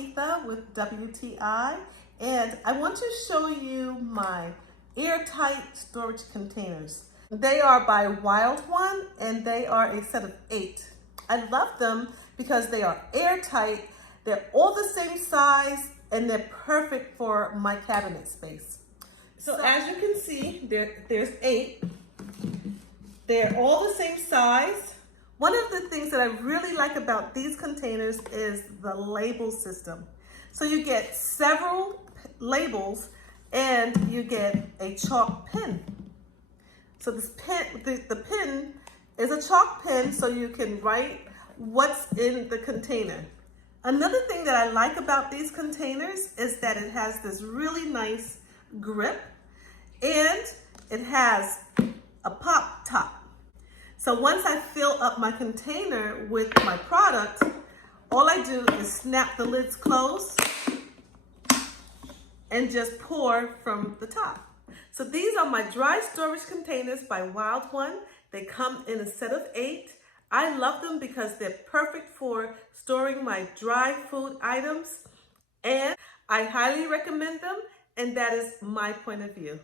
Aletha with WTI, and I want to show you my airtight storage containers. They are by Wildone, and they are a set of 8. I love them because they are airtight, they're all the same size, and they're perfect for my cabinet space. So as you can see, there's 8. They're all the same size. One of the things that I really like about these containers is the label system. So you get several labels and you get a chalk pen. So this pen, the pen is a chalk pen, so you can write what's in the container. Another thing that I like about these containers is that it has this really nice grip and it has a pop top. So once I fill up my container with my product, all I do is snap the lids closed and just pour from the top. So these are my dry storage containers by Wildone. They come in a set of 8. I love them because they're perfect for storing my dry food items, and I highly recommend them, and that is my point of view.